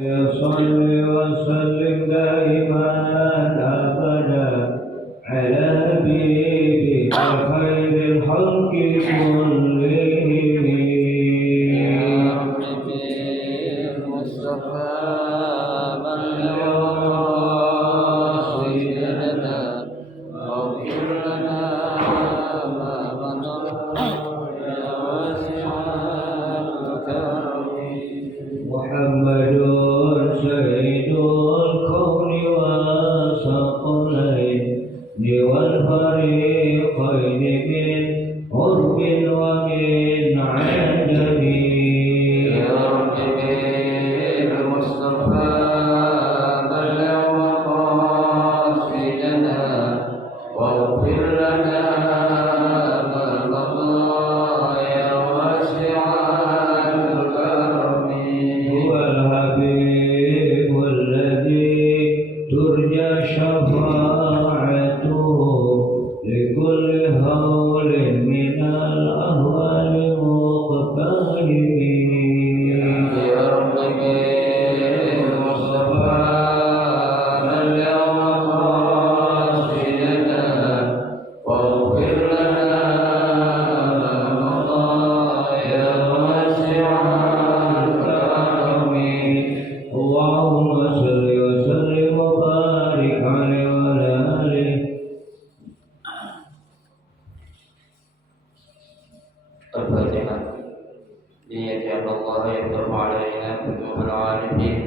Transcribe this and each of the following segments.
صل وسلم دائما أبدا على حبيبك خير الخلق كلهم يا رب بالمصطفى بلغ قاصدنا واغفر لنا ما مضى يا واسع الكرم محمد سيد الكون والثقلين والفريقين من قرب ومن عجب يا رب بالمصطفى بلغ مقاصدنا واغفر لنا ما مضى يا واسع الكرم هو الحبيب الذي ترجى شفاعته لكل هول من الأهوال مقترب يا رب بالمصطفى بلغ مقاصدنا واغفر لنا ما مضى يا واسع الكرم اللهم صل وسلم وبارك عليه وعلى آله. الفاتحة ليجعل الله يفتح علينا فتوح العارفين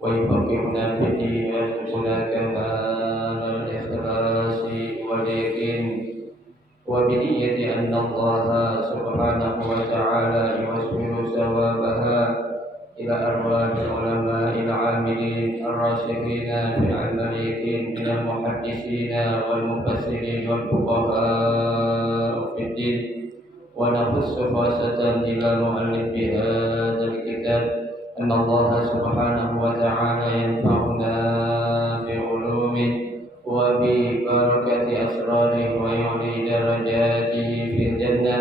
ويفقهنا في الدين ويرزقنا كمال الإخلاص واليقين وبنية أن الله سبحانه وتعالى يوسل ثوابها إلى أرواح العلماء العاملين الراسخين في العلم اليقين من المحدثين والمفسرين والفقهاء في الدين ونخص خاصة إلى مؤلف هذا الكتاب أن الله سبحانه وتعالى ينفعنا بعلومه وببركة أسراره ويعلي درجاته في الجنة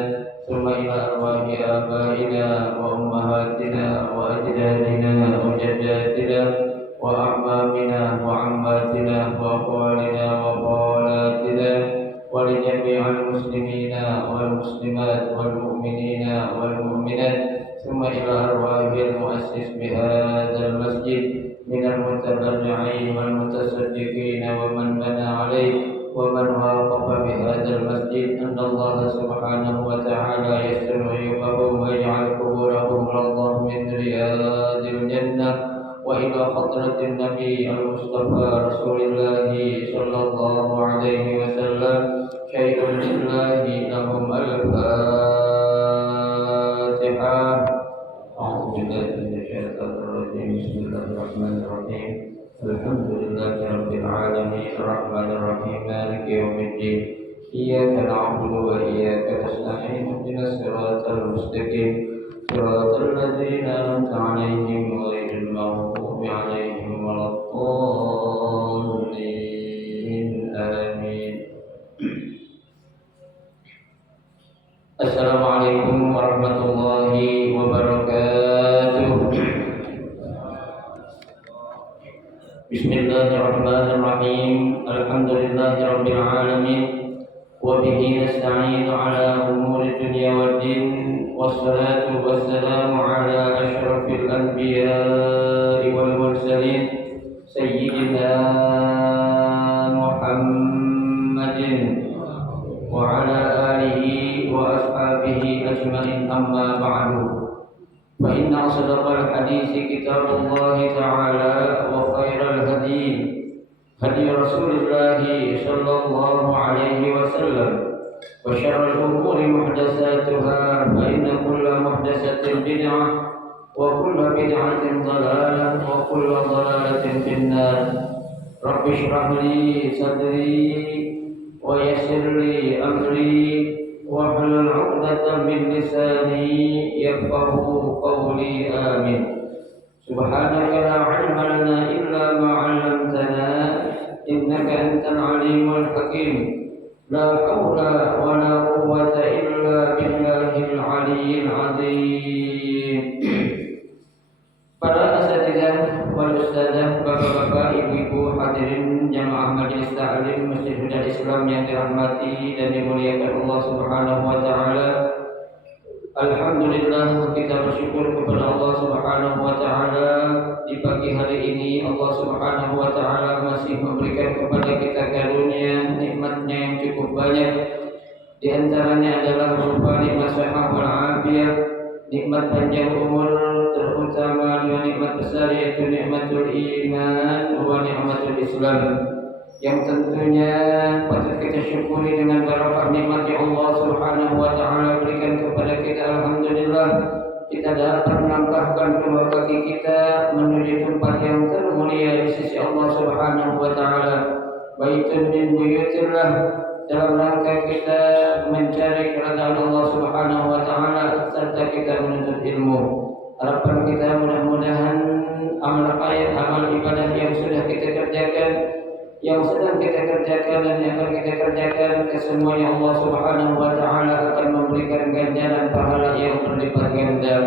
ثم إلى أرواح آبائنا وأمهاتنا وأجدادنا وجداتنا وأعمامنا وعماتنا وأخوالنا وخالاتنا ولجميع المسلمين والمسلمات والمؤمنين والمؤمنات ثم إلى أرواح المؤسس بهذا المسجد من المتبرعين والمتصدقين ومن بنى عليه ومن واقف بهذا المسجد أن الله سبحانه وتعالى يستر عيوبهم ويجعل قبورهم روضة من رياض الجنة وإلى حضرة النبي المصطفى رسول الله صلى الله عليه وسلم شيء لله لهم الفاتحة. أعوذ بالله من الشيطان الرجيم. بسم الله الرحمن الرحيم. الحمد لله رب العالمين الرحمن الرحيم مالك يوم الدين إياك نعبد وإياك نستعين اهدنا الصراط المستقيم صراط الذين أنعمت عليهم غير المغضوب عليهم ولا الضالين آمين. Assalamualaikum warahmatullahi wabarakatuh. Bismillahirrahmanirrahim. Alhamdulillahi rabbil alamin. Wa bihi nasta'inu ala umuri dunya waddin. Wassalatu wassalamu ala asyrafil anbiya'i wal mursalin sayyidina Muhammadin wa ala alihi wa ashabihi ajma'in amma ba'du. Fa inna asdaqal hadisi kitabullahi ta'ala wa khairal hadi hadi Rasulillah sallallahu alaihi wasallam wa syarrul umuri muhdatsatuha fa inna kulla muhdatsatin bid'ah wa kulla bid'atin dhalalah wa kulla dhalalatin finnar. Rabbi shrah li sadri wa yassir li amri wahlul 'uqdatam min lisani yafqahu qawli amin. Subhanaka la 'ilma lana illa ma 'allamtana innaka antal 'alimul hakim. La haula wa la quwwata illa billahil 'aliyyil 'azim. Para asatidzah ustazah, bapak-bapak, ibu-ibu, hadirin jamaah majelis ta'lim Masjid Huda Islam yang dirahmati dan dimuliakan Allah Subhanahu wa taala. Alhamdulillah, kita bersyukur kepada Allah Subhanahu wa taala di pagi hari ini Allah Subhanahu wa taala masih memberikan kepada kita karunia nikmatnya yang cukup banyak. Di antaranya adalah berupa nikmat sehat wal afiyah, nikmat panjang umur, terutama dua nikmat besar yaitu nikmatul iman wa nikmatul Islam, yang tentunya patut kita syukuri dengan barakah nikmat yang Allah Subhanahu wa taala berikan kepada kita. Alhamdulillah, kita dapat melangkahkan kedua kaki kita menuju tempat yang termulia di sisi Allah Subhanahu wa taala. Baitun min buyutillah, dalam rangka kita mencari keridhaan Allah Subhanahu wa taala serta kita menuntut ilmu. Harapan kita mudah-mudahan amal ibadah yang sudah kita kerjakan, yang sedang kita kerjakan dan yang akan kita kerjakan, kesemuanya Allah Subhanahu wa taala akan memberikan ganjaran pahala yang berlipat ganda.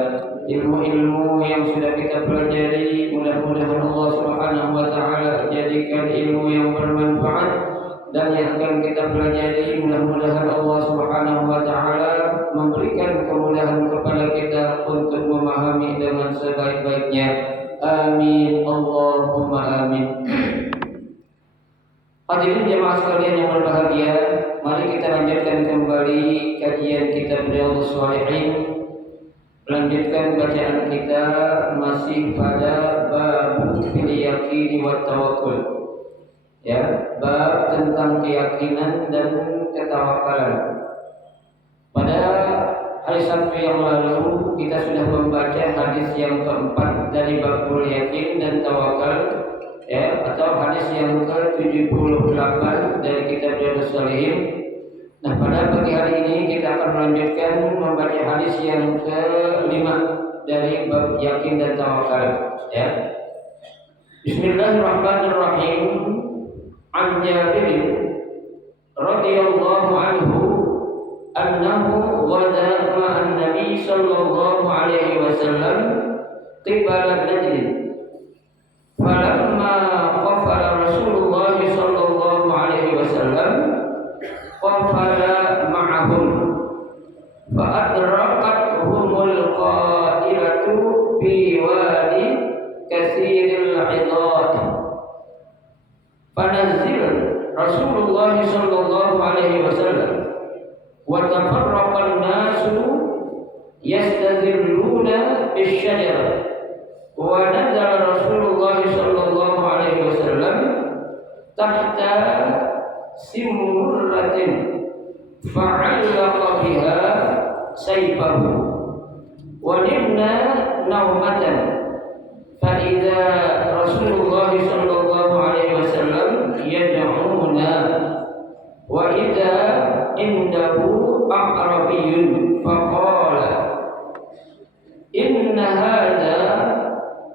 Ilmu-ilmu yang sudah kita pelajari, mudah-mudahan Allah Subhanahu wa taala jadikan ilmu yang bermanfaat, dan yang akan kita pelajari mudah-mudahan Allah Subhanahu wa taala memberikan kemudahan kepada kita untuk memahami dengan sebaik-baiknya. Amin, Allahumma amin. Hadirin jemaah sekalian yang berbahagia, mari kita lanjutkan kembali kajian kitab Riyadhus Shalihin. Melanjutkan bacaan kita masih pada bab fil yaqin wa tawakkul. Ya, bab tentang keyakinan dan ketawakalan. Pada hari Sabtu yang lalu kita sudah membaca hadis yang keempat dari babul yakin dan tawakal, ya, atau hadis yang ke-78 dari kitab Riyadhus Shalihin. Nah, pada pagi hari ini kita akan melanjutkan membaca hadis yang ke-5 dari bab yakin dan tawakal, ya. Bismillahirrahmanirrahim. An Jabir radhiyallahu anhu annahu wada ma'an Nabi sallallahu alaihi wasallam qibala Najd. Falamma qafala Rasulullah sallallahu alaihi wasallam qafala ma'ahum fa adraqathumul qailatu fi wadi katsiril 'idad. Fanazil Rasulullah sallallahu alaihi wasallam wa tafarraqan nasu yastazilluna bisyajarah wa nazala Rasulullah sallallahu alaihi wasallam tahta simurratin fa'allaqa biha sayfahu wa nimna nawmatan fa idza Rasulullah sallallahu alaihi wasallam yad'una wa idza indahu aqrabiyyun faqala inna hadha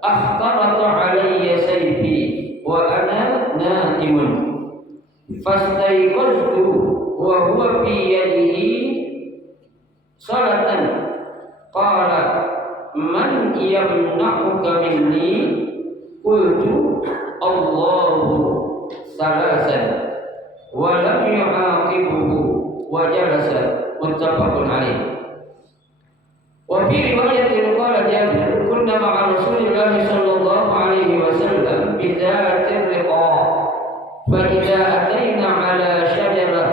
akhtarata alayya sayfi wa ana na'imun fastayqaztu wa huwa fi yadihi salatan qala man yamna'uka minni qultu Allahu salasan wa lam yu'aqibuhu wa jalasa. Muttafaqun alaih. Wa fi riwayatin qala Jabir kunna ma'a Rasulillah sallallahu alaihi wasallam bi dhatir riqa fa idza atayna ala syajarah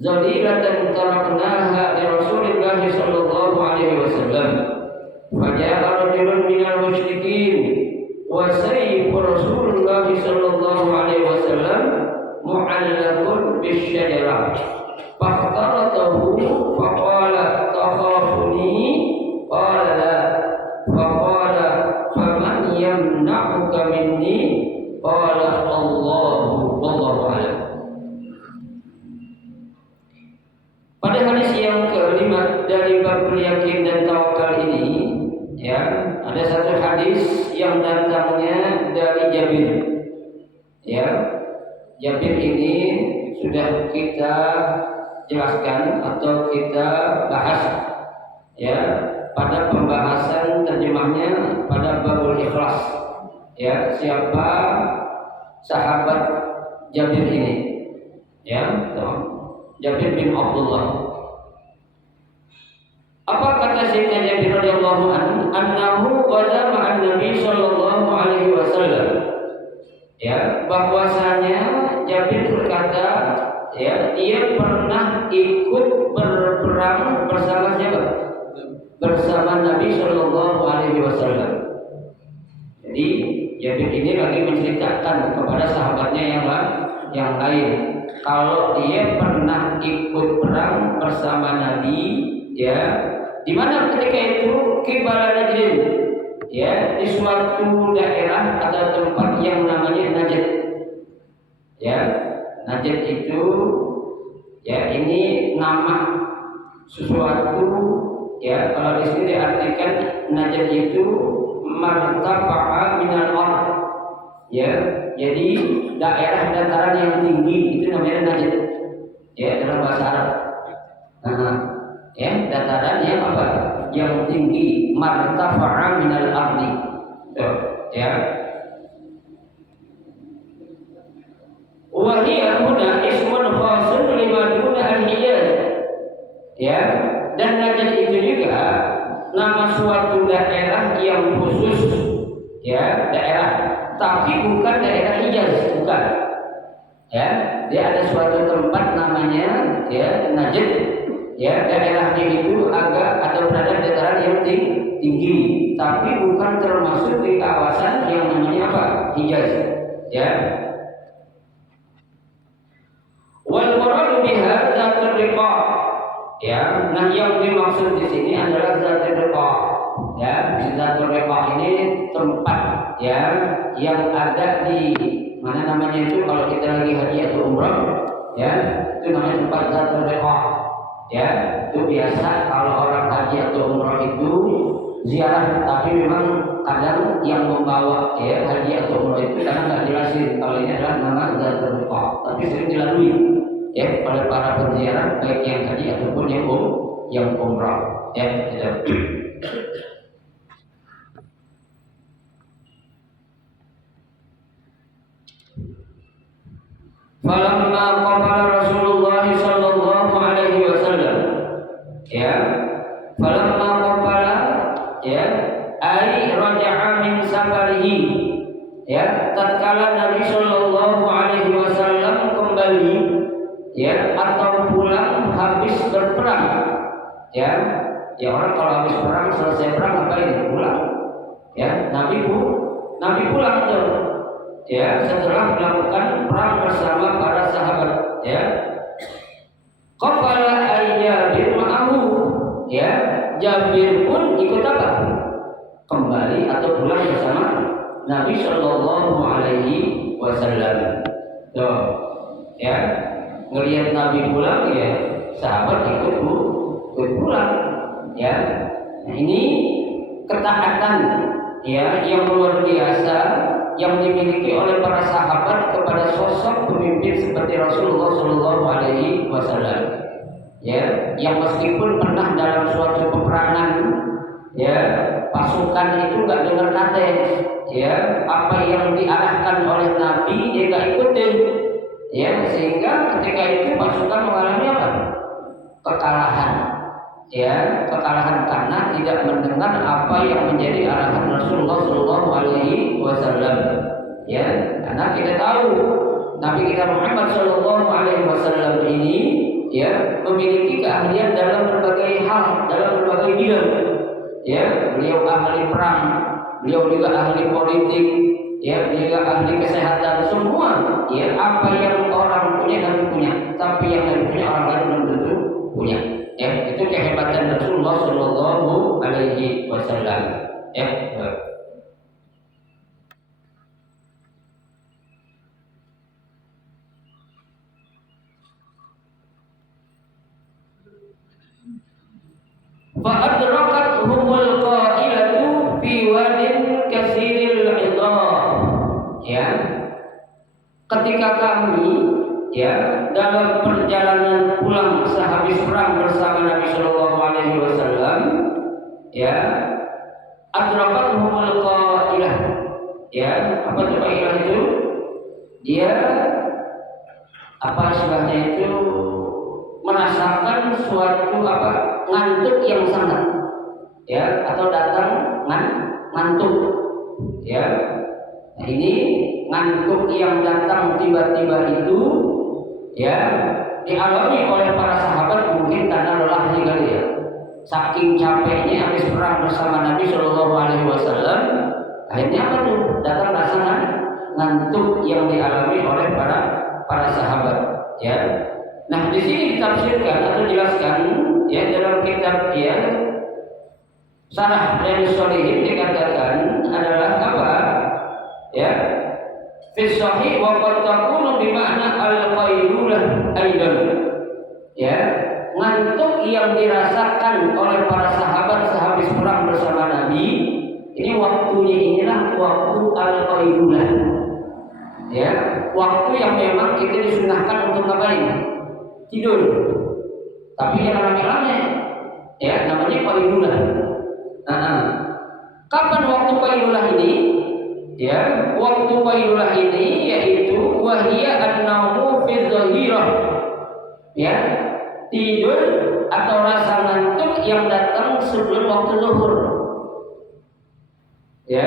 zalilatan taraknaha li Rasulillah sallallahu alaihi wasallam fa ja'a rajulun minal musyrikin wa sayfu Rasulullah sallallahu alaihi wasallam mu'allaqun bisyajarah faqtaratahu faqala takhafuni qala la faqala faman yamna'uka minni qala Allahu wallahu a'lam. Pada hadis yang kelima dari bab yakin dan tawakal ini, ya, ada satu hadis yang datangnya dari Jabir. Ya, Jabir ini sudah kita jelaskan atau kita bahas, ya, pada pembahasan terjemahnya pada babul ikhlas, ya siapa sahabat Jabir ini, ya, Jabir bin Abdullah. Apa kata Sayyidina Jabir radhiyallahu anhu? Annahu qala ma'an Nabi sallallahu alaihi wasallam. Ya, bahwasanya Jabir berkata, ya, dia pernah ikut berperang bersama siapa? Bersama Nabi sallallahu alaihi wasallam. Jadi Jabir ini lagi menceritakan kepada sahabatnya yang lain kalau dia pernah ikut perang bersama Nabi, ya. Di mana ketika itu Qibala Najd, ya, di suatu daerah atau tempat yang namanya Najd. Ya, Najd itu, ya, ini nama sesuatu, ya, kalau di sini diartikan Najd itu martafa'a minal ardh, ya, jadi daerah dataran yang tinggi itu namanya Najd, ya, dalam bahasa Arab. Ya, dataran yang apa? Yang tinggi, martafa'a minal ardh. Ya. Wa hiya huna ismun khasun lima duna al-Hijaz. Ya, dan Najd itu juga nama suatu daerah yang khusus, ya, daerah, tapi bukan daerah Hijaz, bukan. Ya, dia ada suatu tempat namanya, ya, Najd. Ya, daerahnya itu agak atau berada di dataran yang tinggi, tapi bukan termasuk di kawasan yang namanya apa? Hijaz. Ya. Wal muradu biha zatul riqa. Ya, nah yang dimaksud di sini adalah zatul riqa. Ya, zatul riqa ini tempat, ya, yang ada di mana namanya itu kalau kita lagi haji atau umrah, ya, itu namanya tempat zatul riqa. Ya, itu biasa kalau orang haji atau umrah itu ziarah, tapi memang kadang yang membawa, ya, haji atau umrah itu karena nggak jelasin kalau ini adalah nama zatul riqa, tapi sering dilalui, ya, oleh para penziarah baik yang haji ataupun yang umrah, ya, gitu. Falamma qafala Rasulullah sallallahu alaihi wasallam, ya, falamma qafala, ya, ai raja'a min safarihi, ya, tatkala Nabi sallallahu alaihi wasallam kembali, ya, atau pulang habis berperang, ya, ya, orang kalau habis perang selesai perang ngapain? Pulang, ya, Nabi pulang tuh, ya, setelah melakukan perang bersama para sahabat, ya. Qafala Jabir ma'ahu, ya, Jabir pun ikut apa? Kembali atau pulang bersama Nabi sallallahu alaihi wasallam. Tuh, ya, ngelihat Nabi pulang, ya, sahabat ikut pulang, ya. Nah, ini ketaatan, ya, yang luar biasa yang dimiliki oleh para sahabat kepada sosok pemimpin seperti Rasulullah Shallallahu Alaihi Wasallam, ya, yang meskipun pernah dalam suatu peperangan, ya, pasukan itu nggak dengar kata, ya, apa yang diarahkan oleh Nabi dia nggak ikutin, ya, sehingga ketika itu pasukan mengalami apa? Kekalahan, ya, kekalahan karena tidak mendengar apa yang menjadi arahan Rasulullah Shallallahu Alaihi Wasallam, ya, karena kita tahu Nabi kita Muhammad Shallallahu Alaihi Wasallam ini, ya, memiliki keahlian dalam berbagai hal, dalam berbagai bidang, ya, beliau ahli perang, beliau juga ahli politik, ya, beliau juga ahli kesehatan, semua, ya, apa yang orang punya Nabi punya, tapi yang Nabi punya orang lain belum tentu punya. Ya, itu kehebatan Rasulullah Shallallahu Alaihi Wasallam. Ya. Fa'adrakat humul qailatu fi wadin kasiril idhah. Ya. Ketika kami, ya, dalam perjalanan pulang sehabis perang bersama Nabi Shallallahu Alaihi Wasallam, ya, adrakat humul qailah, Ya, apa coba ilah itu? Dia apa istilahnya itu merasakan suatu apa ngantuk yang sangat, ya, atau datang ngantuk, ya. Nah, ini ngantuk yang datang tiba-tiba itu, ya, dialami oleh para sahabat mungkin karena lelahnya kali ya, saking capeknya habis perang bersama Nabi Shallallahu Alaihi Wasallam. Akhirnya apa tuh? Datang rasa ngantuk yang dialami oleh para sahabat, ya. Nah, di sini ditafsirkan atau dijelaskan, ya, dalam kitab, ya, Syarah Riyadhus Shalihin dikatakan adalah apa? Ya, fi shahih wa qad takunu bi ma'na al-qailulah aidan. Ya, ngantuk yang dirasakan oleh para sahabat sehabis perang bersama Nabi, ini waktunya inilah waktu al-qailulah. Ya, waktu yang memang kita disunahkan untuk ngapain? Tidur. Tapi yang rame-rame, ya, namanya qailulah. Kapan waktu qailulah ini? Ya, waktu qailulah ini yaitu wahia an-naumu fi dhahirah. Ya, tidur atau rasa ngantuk yang datang sebelum waktu zuhur. Ya,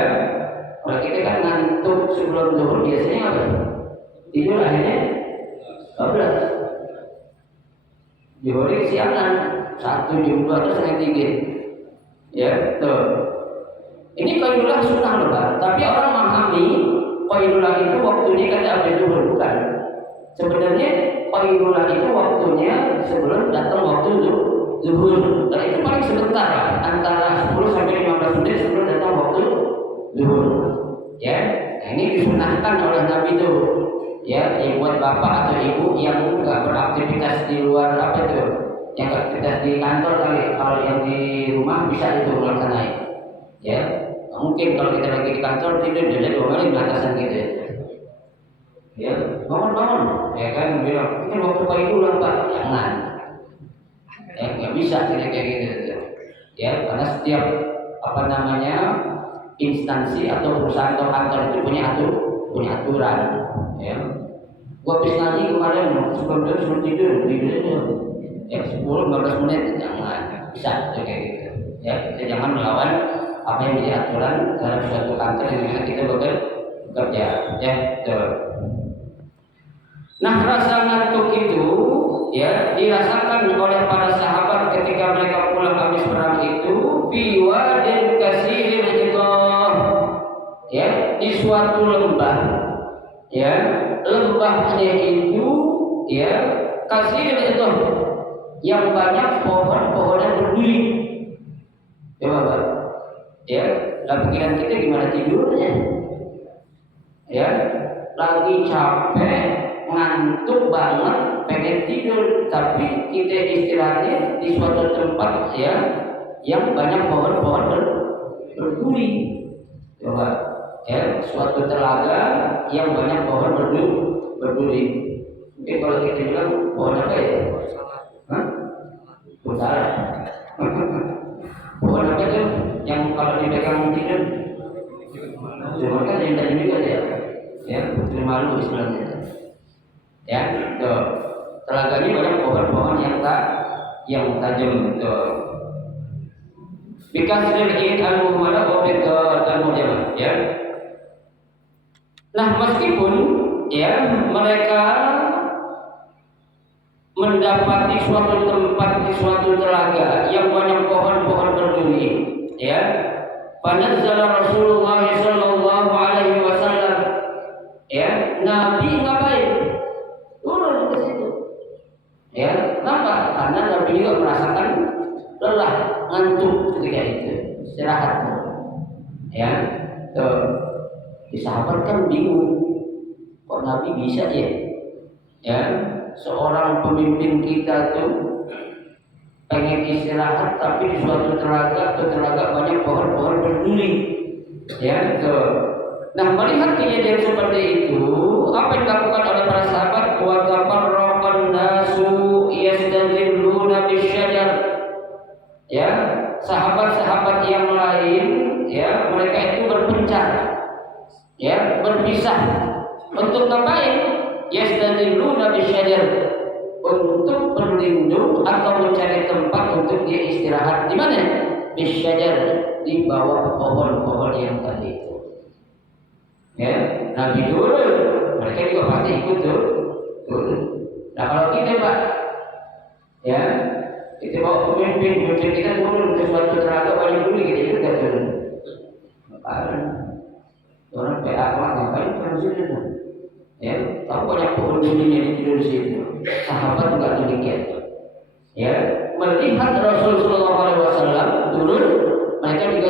kalau kita kan ngantuk sebelum zuhur biasanya apa? Tidur akhirnya 12. Zuhur kesiangan 1 jam 2 atau setengah 3. Ya, tuh. Ini qailulah sunnah loh, Pak. Tapi orang memahami qailulah itu waktunya kata habis zuhur, bukan. Sebenarnya qailulah itu waktunya sebelum datang waktu zuhur. Dan itu paling sebentar lah, antara 10 sampai 15 menit sebelum datang waktu zuhur. Ya, nah, ini disunahkan oleh Nabi itu. Ya, yang buat bapak atau ibu yang nggak beraktivitas di luar apa itu, yang beraktivitas di kantor kali, kalau yang di rumah bisa itu melaksanakan. Ya, mungkin kalau kita lagi di kantor tidur jadi domelin di atasan gitu ya. Ya, bangun, ya kan bilang ini waktu qailulah Pak, jangan. Ya, nggak bisa kayak gitu. Ya, karena setiap apa namanya instansi atau perusahaan atau kantor itu punya aturan. Ya, gua habis ngaji kemarin sebelum tidur aja. Ya, 10-15 menit jangan, bisa kayak gitu. Ya, kita jangan melawan apa yang menjadi aturan dalam suatu kantor yang dimana kita bekerja, ya. Nah, rasa ngantuk itu, ya, dirasakan oleh para sahabat ketika mereka pulang habis perang itu, fi wadin kasirin itu, ya, di suatu lembah, ya, lembahnya itu, ya, kasirin itu, yang banyak pohon-pohon yang berduri. Coba Pak. Ya, lah pikiran kita gimana tidurnya? Ya, lagi capek, ngantuk banget, pengen tidur, tapi kita istirahatnya di suatu tempat, ya, yang banyak pohon-pohon berduri. Coba, ya, suatu telaga yang banyak pohon berduri. Mungkin kalau kita bilang pohon apa ya? Utara. Pohon apa itu? Yang kalau dipegang tidur, cuma kan yang tadi juga ya, putri malu istilahnya. Ya, tuh, telaganya banyak pohon-pohon yang tajam, tuh. Bikasril al-muhmala wa al-mujamah, ya. Nah, meskipun, ya, mereka mendapati suatu tempat di suatu telaga yang banyak pohon-pohon berduri, ya, panazzala Rasulullah sallallahu alaihi wasallam, ya, Nabi ngapain? Turun ke situ. Ya, kenapa? Karena Nabi juga merasakan lelah, ngantuk ketika itu, istirahat. Ya, tuh. Di sahabat kan bingung, kok Nabi bisa ya, seorang pemimpin kita tuh pengen istirahat tapi di suatu telaga atau telaga banyak pohon-pohon berduri. Ya, tuh. Nah, melihat kejadian seperti itu, apa yang dilakukan oleh para sahabat? Wa tafarraqan nasu yastadilluna bisyajar. Ya, sahabat-sahabat yang lain, ya, mereka itu berpencar. berpisah. Untuk ngapain? Yastadilluna bisyajar, untuk berlindung atau mencari tempat untuk dia istirahat. Di mana? Bisyajar, di bawah pohon-pohon yang tadi itu. Ya, Nabi turun, mereka juga pasti ikut turun. Nah kalau kita Pak, ya kita bawa pemimpin kita turun ke suatu teraga paling dulu kita juga turun. Orang PA ngapain turun sini? Ya, tahu banyak pohon durinya di tidur situ. Sahabat enggak demikian. Ya, melihat Rasulullah SAW turun, mereka juga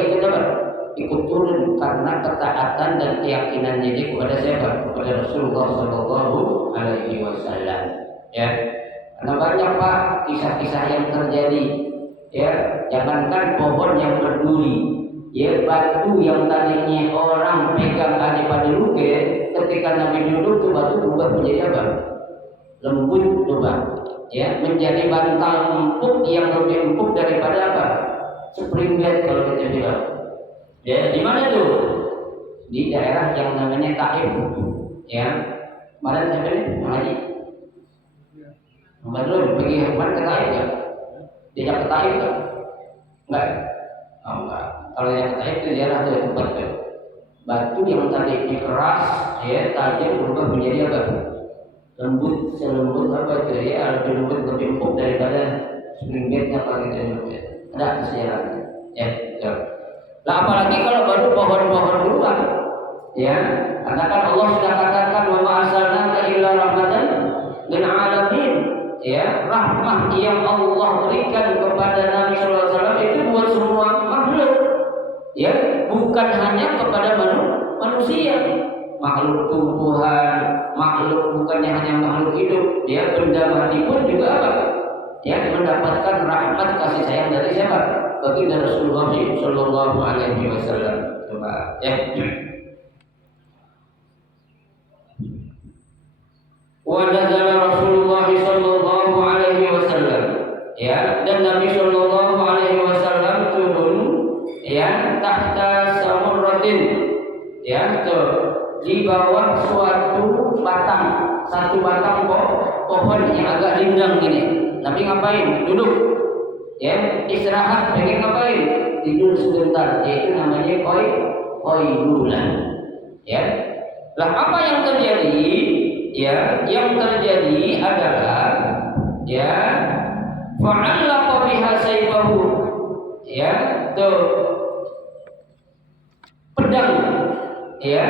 ikut turun karena ketaatan dan keyakinannya dia kepada siapa? Kepada Rasulullah SAW. Ya, karena banyak Pak kisah-kisah yang terjadi. Ya, jangankan pohon yang berduri, ya batu yang tadinya orang pegang ada pada luka, ketika Nabi duduk tuh batu berubah menjadi apa? Lembut tuh Pak. Ya, menjadi bantal empuk yang lebih empuk daripada apa? Spring bed kalau kita bilang. Ya, di mana tuh? Di daerah yang namanya Taif. Ya, mana siapa nih? Haji. Muhammad Rum pergi kemana ke Taif ya? Dia ke Taif kan? Enggak. Oh, enggak. Kalau yang ke Taif itu daerah tuh tempat tuh. Batu yang tadi keras, ya tajam berubah menjadi apa? Lembut, selembut apa itu ya? Lebih lembut, lebih empuk daripada spring bednya apa gitu ya. Ada sejarahnya. Ya, betul. Nah apalagi kalau baru pohon-pohon duluan, ya, katakan Allah sudah katakan wa ma arsalnaka illa rahmatan lil alamin, ya, rahmat yang Allah berikan kepada Nabi sallallahu alaihi wasallam itu buat semua makhluk, ya, bukan hanya kepada manusia, makhluk tumbuhan, makhluk bukannya hanya makhluk hidup, ya, benda mati pun juga apa? Ya, mendapatkan rahmat kasih sayang dari siapa? Bagi Rasulullah Sallallahu Alaihi Wasallam. Coba, ya. Wa nazala Rasulullah Sallallahu Alaihi Wasallam. Ya, dan Nabi Sallallahu Alaihi Wasallam turun, ya, tahta samurratin, ya, tuh, di bawah satu batang pohon yang agak rindang gini. Nabi ngapain? Duduk. Ya, istirahat, pengen ngapain? Tidur sebentar. Yaitu namanya qailulah. Ya. Lah apa yang terjadi? Ya, yang terjadi adalah ya fa'allaqa biha sayfahu. Ya, tuh pedang, ya,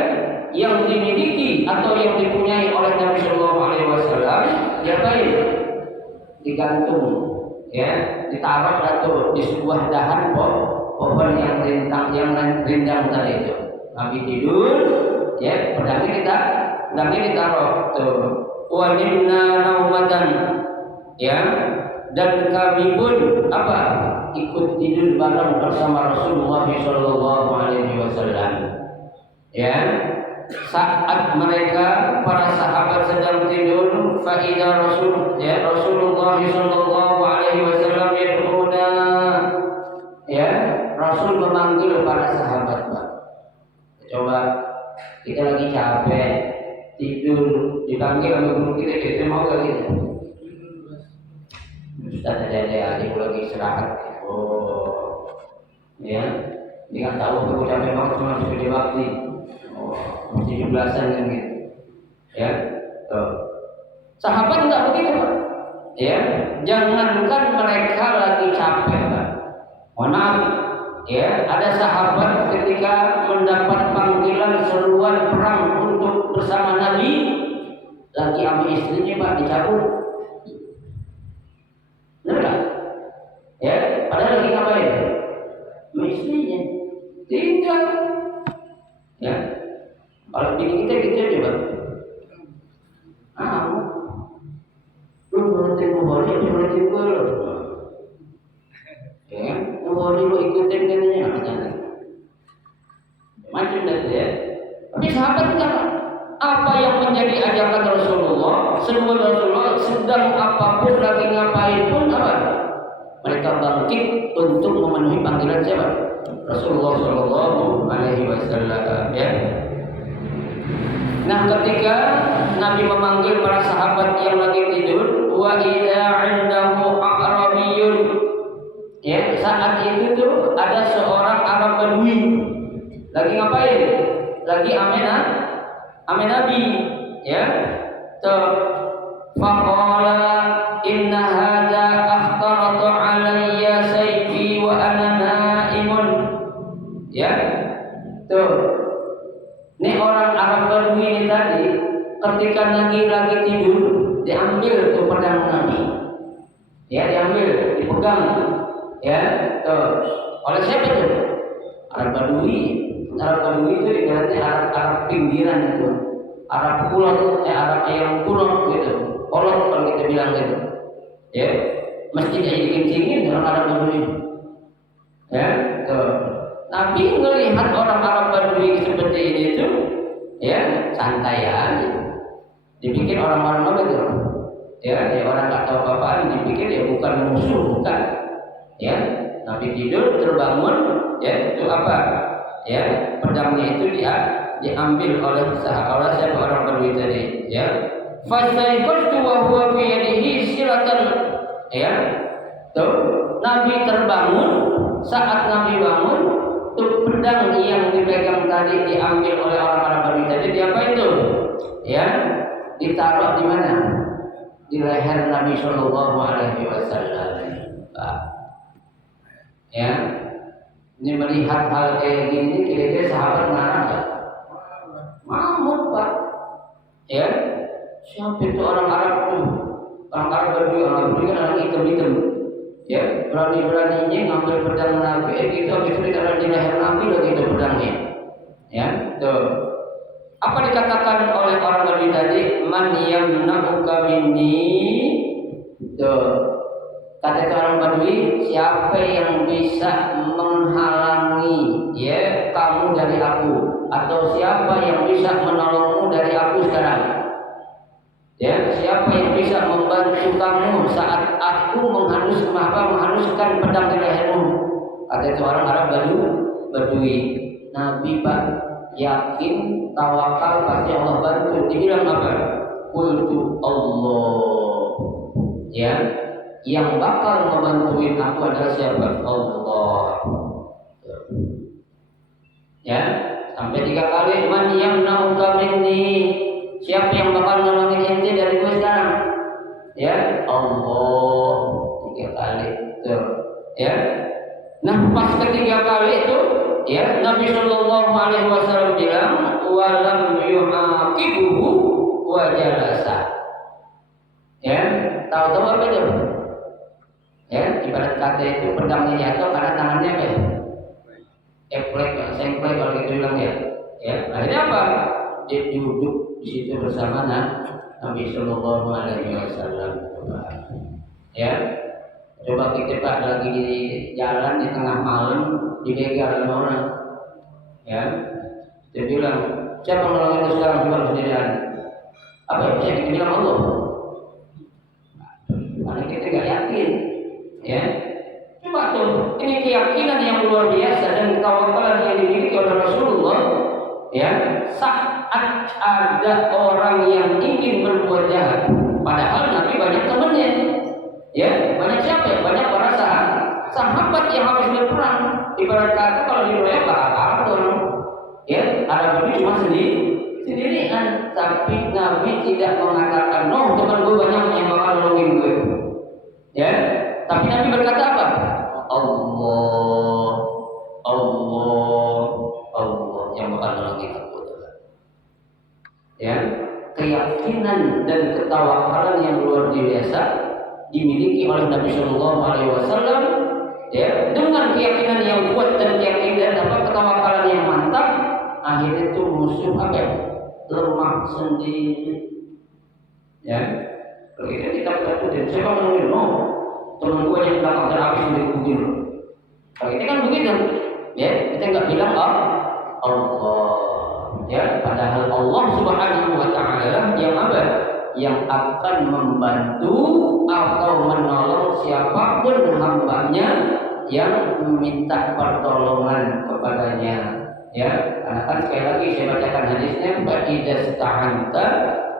yang dimiliki atau yang dipunyai oleh Nabi Sallallahu Alaihi Wasallam, diapain? Digantung, ya, ditaruh atau di sebuah dahan pohon yang rindang tadi itu. Nabi tidur, ya, pedangnya ditaruh tuh. Wa nimna naumatan, ya, dan kami pun apa? Ikut tidur bareng bersama Rasulullah Sallallahu Alaihi Wasallam. Ya, saat mereka para sahabat sedang tidur, faida Rasulullah Sallallahu Alaihi Wasallam yad'una, ya, Rasul memanggil para sahabat. Pak, coba kita lagi capek tidur, dipanggil sama guru kita mau gak kita? Ustaz ada adik lagi istirahat. Oh, ya, dia nggak tahu aku capek banget cuma bisa dibakti. Oh, 17-an kan gitu. Ya, tuh. Sahabat enggak begitu, Pak. Ya, jangankan mereka lagi capek, Pak. Mohon maaf, ya, ada sahabat ketika mendapat panggilan seruan perang untuk bersama Nabi, lagi sama istrinya, Pak, dicabut. Benar? Ya, padahal lagi ngapain? Sama istrinya. Tinggal. Ya. Kalau bini kita gitu aja, Bang. Lu berhenti ngobrolnya, berhenti ngobrol. Ya, ngobrol lu ikutin katanya. Macam dah ya. Tapi sahabat kita apa yang menjadi ajakan Rasulullah, seruan Rasulullah, sedang apapun lagi ngapain pun apa? Mereka bangkit untuk memenuhi panggilan siapa? Rasulullah Sallallahu Alaihi Wasallam. Ya. Nah, ketika Nabi memanggil para sahabat yang lagi tidur, wa idza 'indahu aqrabiyyun, ya, saat itu tuh ada seorang Arab Badui lagi ngapain? Lagi ame Nabi, ya. Tuh, faqala inna hadza akhtaratu 'alayya sayfi wa ana na'imun. Ya. Tuh. Ini orang Arab Badui ini tadi ketika Nabi lagi tidur diambil tuh pedang Nabi. Ya, diambil, dipegang. Ya, tuh. Oleh siapa itu? Arab Badui. Arab Badui itu ibaratnya Arab pinggiran itu. Arab kulon, Arab yang kulon gitu. Kolot kalau kita bilang gitu. Ya, mesti dikencingin orang Arab Badui. Ya, tuh. Nabi melihat orang Arab Badui seperti ini tuh, ya santai aja. Dipikir orang-orang apa tuh? Ya orang nggak tahu apa-apaan, dipikir ya bukan musuh, bukan. Ya, Nabi tidur terbangun, ya itu apa? Ya pedangnya itu diambil oleh siapa orang Badui tadi. Ya, fasaiqtu wa huwa fi yadihi silatan. Ya, tuh Nabi terbangun, saat Nabi bangun. Itu pedang yang dipegang tadi diambil oleh orang-orang Badui tadi, diapa itu? Ya, ditaruh di mana? Di leher Nabi Shallallahu Alaihi Wasallam. Ya, ini melihat hal kayak gini, kira-kira sahabat marah nggak? Mamut Pak. Ya, siapa itu orang Arab tuh? Orang Arab Badui kan orang hitam-hitam. Ya, berani-beraninya ngambil pedang Nabi, gitu habis itu ditaruh di leher Nabi lagi itu pedangnya. Ya, tuh. Apa dikatakan oleh orang Badui tadi? Man yamna'uka minni. Tuh. Kata orang Badui, siapa yang bisa menghalangi ya kamu dari aku, atau siapa yang bisa menolongmu dari aku sekarang? Ya, siapa yang bisa membantu kamu saat aku mengharuskan pedang di lehermu? Kata itu orang Arab Badui. Nabi Pak yakin, tawakal, pasti Allah bantu. Dibilang apa? Qultu Allah. Ya, yang bakal membantuin aku adalah siapa? Allah. Ya, sampai 3 kali man yamna'uka minni. Siapa yang bakal nolongin ente dari gue sekarang? Ya, Allah. 3 kali. Tuh. Ya. Nah, pas ketiga kali itu, ya Nabi Shallallahu Alaihi Wasallam bilang, walam yu'aqibuhu wa jalasa. Ya, tahu-tahu apa itu? Ya, ibarat kata itu pedangnya jatuh karena tangannya apa ya? Sengklek kalau kita bilang ya. Ya, akhirnya apa? Dia duduk di situ bersama Nabi Shallallahu Alaihi Wasallam. Ya, coba kita Pak lagi di jalan di tengah malam dibegal sama orang. Ya, dia bilang, siapa nolongin lu sekarang juga sendirian? Apa yang bisa kita bilang? Allah. Karena kita nggak yakin. Ya, coba tuh, ini keyakinan yang luar biasa dan ketawakulan yang dimiliki oleh Rasulullah. Ya, saat ada orang yang ingin berbuat jahat, padahal Nabi banyak temannya. Ya, banyak siapa? Ya? Banyak para sahabat yang habis berperang. Ibarat kata kalau di wilayah bakal ya, ada Nabi cuma sendirian, tapi Nabi tidak mengatakan, "No, teman gue banyak yang bakal nolongin gue." Ya, tapi Nabi berkata apa? Allah, Allah, Allah yang bakal nolongin aku. Ya, keyakinan dan ketawakalan yang luar biasa dimiliki oleh Nabi Shallallahu Alaihi Wasallam. Ya, dengan keyakinan yang kuat dan keyakinan ketawakalan yang mantap, akhirnya itu musuh apa? Lemah sendiri. Ya, kalau kita takutin, siapa menolongin? No, teman gue yang belakang terhabis dikubur. Kalau kita kan begitu, ya kita nggak bilang Allah. Ya, padahal Allah Subhanahu wa Ta'ala yang apa? Yang akan membantu atau menolong siapapun hambanya yang meminta pertolongan kepadanya. Ya, Karena kan sekali lagi saya bacakan hadisnya, fa idza sta'anta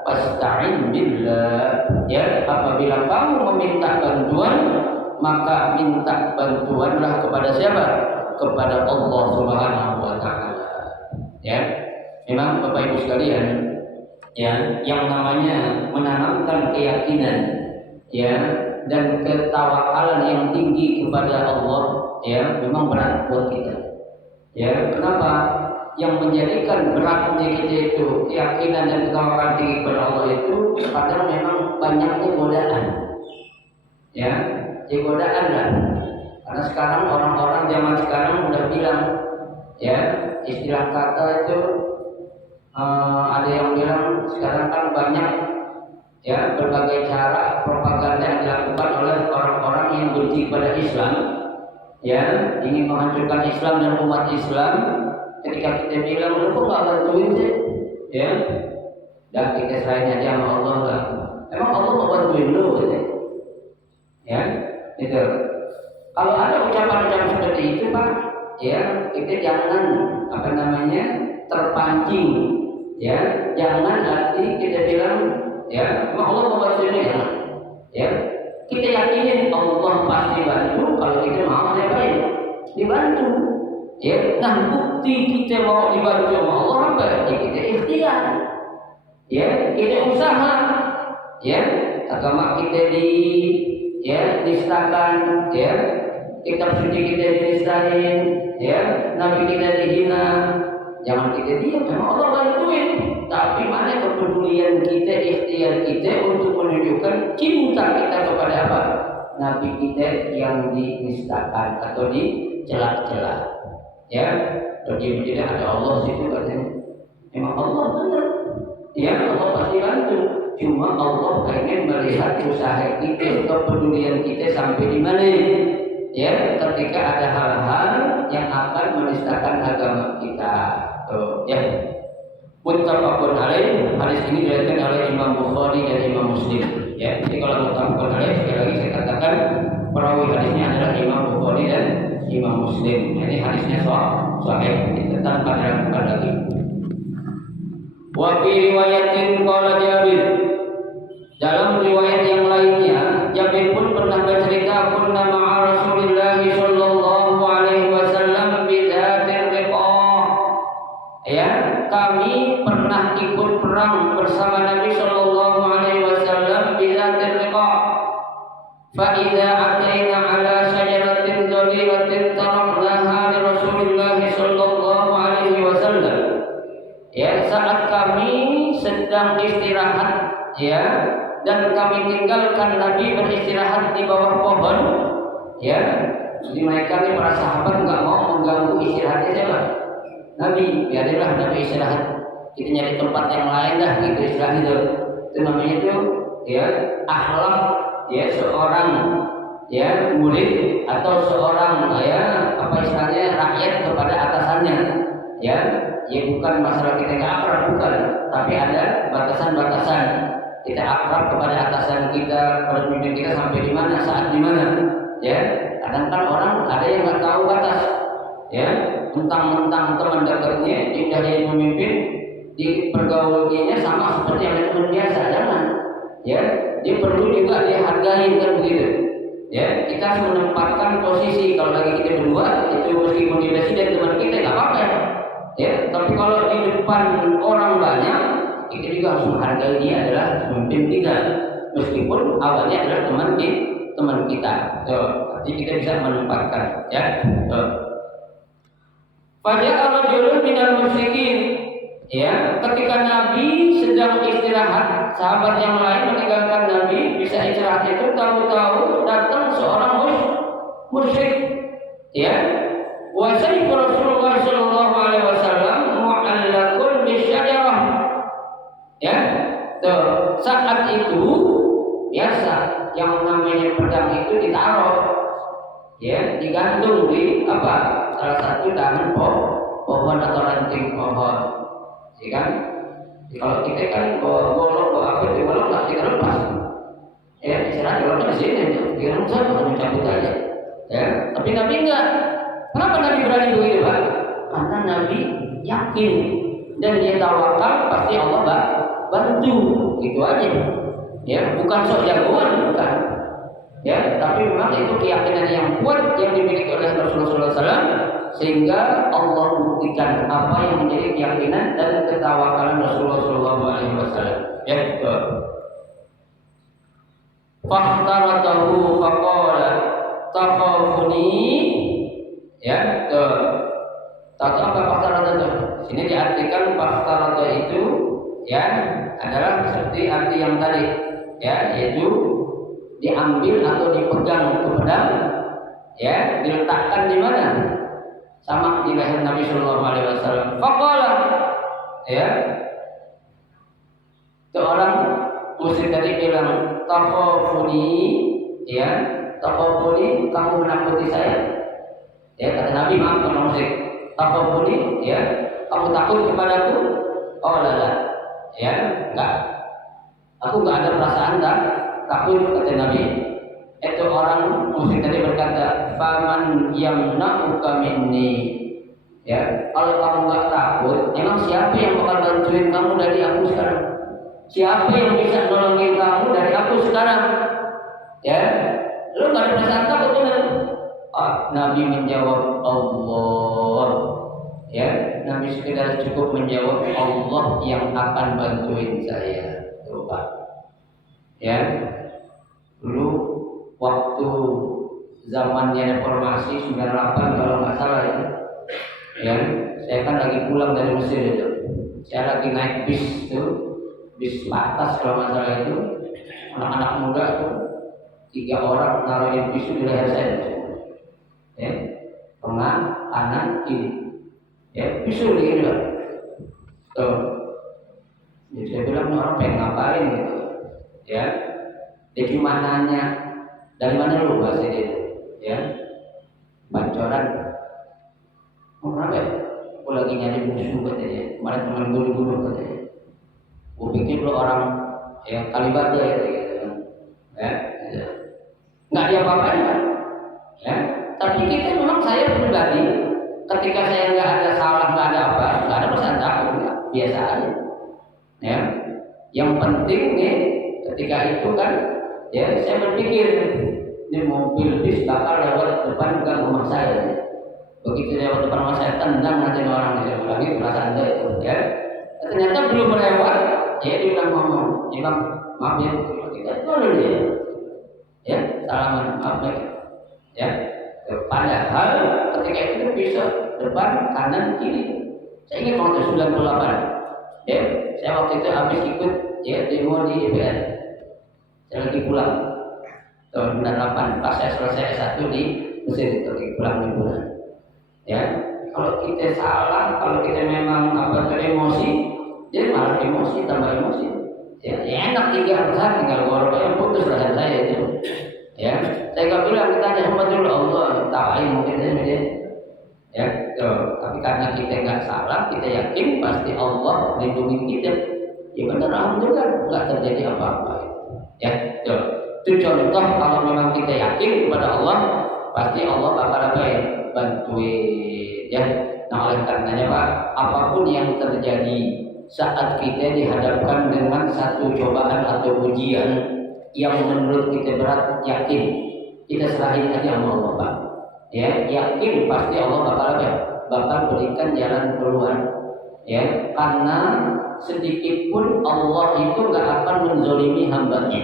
fasta'in billah. Ya, apabila kamu meminta bantuan, maka minta bantuanlah kepada siapa? Kepada Allah Subhanahu wa taala. Ya. Memang Bapak Ibu sekalian, ya, yang namanya menanamkan keyakinan, ya, dan ketawakalan yang tinggi kepada Allah, ya, memang berat buat kita. Ya, kenapa? Yang menjadikan beratnya kita itu keyakinan dan ketawakalan tinggi kepada Allah itu kadang memang banyaknya godaan. Ya, godaan lah. Karena sekarang orang-orang zaman sekarang udah bilang, ya, istilah kata itu ada yang bilang sekarang kan banyak, ya, berbagai cara propaganda yang dilakukan oleh orang-orang yang benci pada Islam, ya, ingin menghancurkan Islam dan umat Islam. Ketika kita bilang, lu kok nggak bantuin sih, ya, dah kita serahin aja sama Allah lah. Emang Allah mau bantuin lu, gitu, ya, gitu. Kalau ada ucapan-ucapan seperti itu, Pak, ya, kita jangan terpancing, ya, jangan nanti kita bilang, ya, emang Allah mau bantuin lu, ya. Kita yakinin Allah pasti bantu kalau kita mau dibantu. Ya, nah bukti kita mau dibantu sama Allah apa? Ya, kita ikhtiar. Ya, kita usaha. Ya, agama kita dinistakan, ya, kitab suci kita dinistahin, ya, nabi kita dihina. Jangan kita diam, sama Allah bantuin. Tapi mana kepedulian kita, ikhtiar kita untuk menunjukkan cinta kita kepada apa? Nabi kita yang dinistakan atau dicela-cela. Ya, bagi tidak ada Allah situ katanya. Memang Allah benar. Ya, Allah pasti bantu. Cuma Allah pengen melihat usaha kita, kepedulian kita sampai di mana. Ya, ketika ada hal-hal yang akan menistakan agama kita. Tuh, ya. Muttafaqun alaih. Hadis ini diriwayatkan oleh Imam Bukhari dan Imam Muslim. Ya, jadi kalau muttafaqun alaih, sekali lagi saya katakan perawi hadisnya adalah Imam Bukhari dan Imam Muslim. Ini hadisnya sahih, tetap diragukan lagi. Wa fi riwayatin qala Jabir, dalam riwayat yang lainnya Jabir pun pernah bercerita, kunna ma'a Rasulillah sallallahu alaihi wasallam bi dzatir riqah. Ya, kami pernah ikut perang bersama Nabi sallallahu alaihi wasallam bi dzatir riqah. Fa idza ataina ala syajaratin dhalilatin taraknaha li Rasulillah sallallahu alaihi wasallam. Ya, saat kami sedang istirahat, ya, dan kami tinggalkan Nabi beristirahat di bawah pohon, ya. Jadi mereka ini para sahabat nggak mau mengganggu istirahatnya siapa? Nabi. Biarlah Nabi istirahat. Kita nyari tempat yang lain dah, gitu istirahat itu. Itu namanya itu, ya, akhlak, ya, seorang, ya, murid atau seorang, ya, apa istilahnya, rakyat kepada atasannya, ya. Ya, bukan masalah kita nggak akrab, bukan, tapi ada batasan-batasan. Kita akrab kepada atasan kita, pada pemimpin kita sampai di mana, saat di mana, ya. Kadang kan orang ada yang nggak tahu batas, ya, mentang-mentang teman dekatnya, dia jadi pemimpin, di pergaulannya sama seperti yang teman biasa, jangan, ya. Dia perlu juga dihargai, kan begitu, ya. Kita harus menempatkan posisi. Kalau lagi kita berdua, itu meskipun dia presiden teman kita nggak apa-apa, ya. Tapi kalau di depan orang banyak, kita juga harus menghargai dia adalah pemimpin kita, meskipun awalnya adalah teman kita. Jadi kita bisa menempatkan, ya. Pada rajulun minal musyrikin, ya, ketika Nabi sedang istirahat, sahabat yang lain meninggalkan Nabi bisa istirahat itu, tahu-tahu datang seorang musyrik, ya. Wa sayfu Rasulullah sallallahu alaihi wasallam mu'allaqun bisyajarah. Ya. Tuh, saat itu biasa yang namanya pedang itu ditaruh, ya, digantung di apa? Salah satu dahan pohon atau ranting pohon. Ya kan? Kalau kita kan golok apa itu golok nggak kita lepas. Ya, istirahat goloknya di sini, kita langsung cabut aja. Ya, tapi Nabi enggak. Kenapa Nabi berani begitu, Pak? Karena Nabi yakin dan dia tawakal, pasti Allah bantu. Gitu aja. Ya, bukan sok jagoan, bukan. Ya, tapi memang itu keyakinan yang kuat yang dimiliki oleh Rasulullah SAW, sehingga Allah buktikan apa yang menjadi keyakinan dan ketawakalan Rasulullah SAW. Ya, betul. Fahtaratahu faqala takhafuni, ya, betul. Tahu apa faktarata itu? Sini diartikan faktarata itu ya adalah seperti arti yang tadi, ya, yaitu diambil atau dipegang ke pedang, ya, diletakkan di mana? Sama di leher Nabi Shallallahu Alaihi Wasallam. Faqala, ya, itu orang musyrik tadi bilang takhafuni, ya, takhafuni, kamu menakuti saya, ya, kata Nabi, maaf orang musyrik, takhafuni, ya, kamu takut kepadaku? Oh lala, ya, enggak, aku enggak ada perasaan takut, kata Nabi. Itu orang musyrik tadi berkata, faman yamna'uka minni, ya, kalau kamu enggak takut, emang siapa yang bakal bantuin kamu dari aku sekarang? Siapa yang bisa nolongin kamu dari aku sekarang? Ya, lu enggak ada perasaan takut benar? Nabi menjawab Allah, ya, Nabi sekedar cukup menjawab Allah yang akan bantuin saya. Coba, ya, dulu waktu zamannya reformasi 98 kalau nggak salah ya, saya kan lagi pulang dari Mesir itu, saya lagi naik bis itu, bis atas kalau nggak salah itu, anak-anak muda itu 3 orang naruhin pisau di leher saya, ya, tengah, kanan, kiri, ya, pisau di kiri, tuh. Jadi saya bilang orang pengen ngapain gitu, ya. Dia cuma nanya, dari mana lu bahasa dia, ya, bancoran. Oh, kenapa ya? Aku lagi nyari musuh katanya, kemarin teman gue dibunuh katanya. Gue pikir lu orang yang Kalibata ya, gitu, ya, gitu. Nggak diapa-apain kan, ya. Tapi kita memang, saya pribadi, ketika saya nggak ada salah, nggak ada apa, nggak ada perasaan takut, biasa aja, ya. Yang penting nih, ketika itu kan, ya, saya berpikir ini mobil bis bakal lewat depan gang rumah saya. Begitu lewat depan rumah saya, tendang nanti orang yang lagi perasaan saya itu, ya. Ternyata belum lewat, ya, dia udah ngomong, ya bang, maaf ya, kita dulu ya, salaman, maaf ya. Padahal ketika itu bisa depan, kanan, kiri. Saya ingat waktu 98, ya, saya waktu itu habis ikut, ya, demo di DPR. Saya lagi pulang tahun 98, pas saya selesai S1 di Mesir, lagi pulang liburan. Ya, kalau kita salah, kalau kita memang emosi, jadi malah emosi tambah emosi. Ya, enak tinggal ngorok yang putus rasa saya itu. Ya, saya nggak bilang ditanya sama dulu Allah, tawain mungkin saja. Ya, tapi karena kita nggak salah, kita yakin pasti Allah lindungi kita. Ya benar, alhamdulillah nggak terjadi apa-apa. Ya, itu contoh kalau memang kita yakin kepada Allah, pasti Allah bakal bantuin, ya. Nah, oleh karenanya Pak, apapun yang terjadi saat kita dihadapkan dengan satu cobaan atau ujian yang menurut kita berat, yakin kita serahin aja sama Allah Pak. Ya, yakin pasti Allah bakal berikan jalan keluar. Ya, karena sedikit pun Allah itu nggak akan menzolimi hambanya.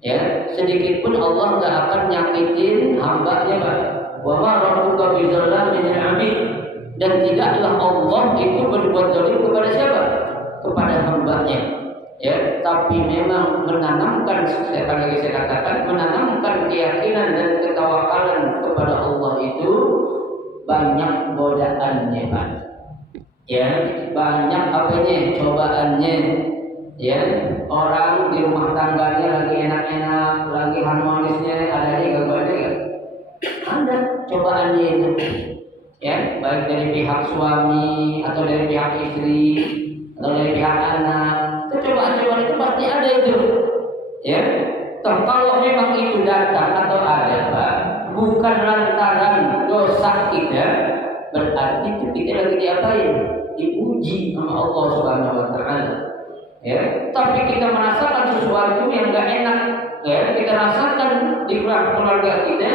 Ya, sedikit pun Allah nggak akan nyakitin hambanya Pak. Wa ma rabbuka bizallamin lil 'abid, dan tidaklah Allah itu berbuat zalim kepada siapa? Kepada hambanya. Ya, tapi memang menanamkan, sekali lagi saya katakan, menanamkan keyakinan dan ketawakalan kepada Allah itu banyak godaannya Pak. Ya, banyak cobaannya. Ya, orang di rumah tangganya lagi enak-enak, lagi harmonisnya, ada gangguannya nggak? Ada cobaannya itu. Ya, baik dari pihak suami atau dari pihak istri atau dari pihak anak, cobaan-cobaan itu pasti ada itu. Ya, kalau memang itu datang atau ada Pak, bukan lantaran dosa kita, berarti itu kita lagi diapain? diuji sama Allah Subhanahu wa taala. Ya, tapi kita merasakan sesuatu yang enggak enak, ya, kita rasakan di keluarga kita.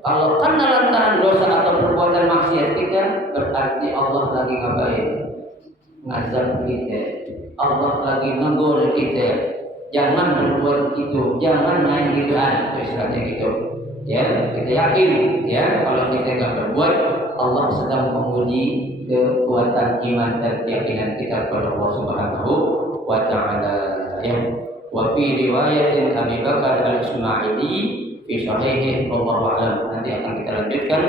Kalau karena lantaran dosa atau perbuatan maksiat kita, berarti Allah lagi ngapain? Ngazab kita. Allah lagi ngegur kita. Jangan berbuat itu, jangan main gituan, istilahnya gitu. Ya, kita yakin, ya, kalau kita nggak berbuat, Allah sedang menguji kekuatan iman dan keyakinan kita kepada Allah Subhanahu wa taala. Ya, wa fi riwayatin Abi Bakar al-Ismaili fi sahihi wallahu a'lam. Nanti akan kita lanjutkan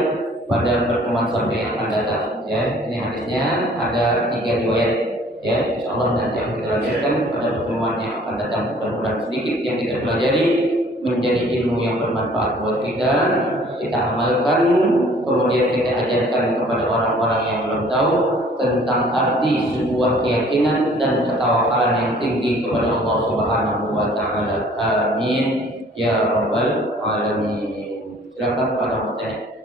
pada pertemuan sampai yang akan datang. Ya, ini hadisnya ada 3 riwayat. Ya, insyaallah nanti akan kita lanjutkan pada pertemuan yang akan datang. Mudah-mudahan sedikit yang kita pelajari menjadi ilmu yang bermanfaat buat kita amalkan, kemudian kita ajarkan kepada orang-orang yang belum tahu tentang arti sebuah keyakinan dan ketawakalan yang tinggi kepada Allah Subhanahu wa taala. Amin ya rabbal alamin. Silakan pada bertanya.